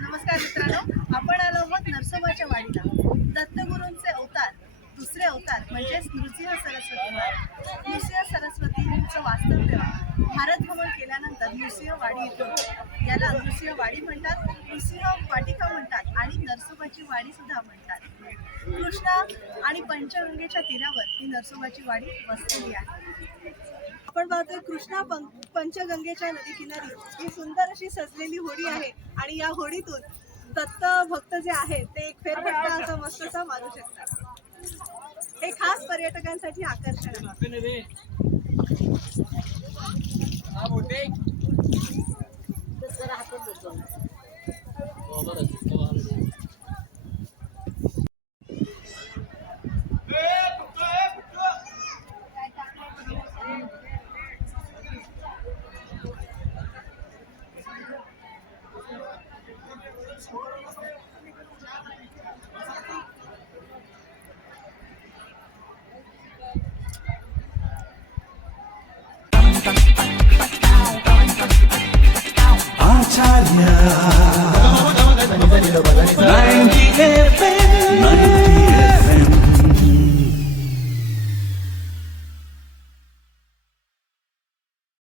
नमस्कार मित्रांनो दत्तगुरूंचे अवतार दुसरे अवतार म्हणजेच नृसिंह सरस्वतीचं वास्तव्य भारत भ्रमण केल्यानंतर नृसिंहवाडी येतो याला नृसिंहवाडी म्हणतात. नृसिंह वाडी आणि नरसोबाची वाडी सुद्धा म्हणतात. कृष्णा आणि पंचगंगेच्या तीरावर ही नरसोबाची वाडी वसलेली आहे. आपण पाहतोय कृष्णा पंचगंगेच्या नदी किनारी ही सुंदर अशी सजलेली होडी आहे आणि या होडीतून दत्त भक्त जे आहेत ते एक फेरफटका असं मस्तसा मारू शकतात. हे खास पर्यटकांसाठी आकर्षण आहे. Acharya.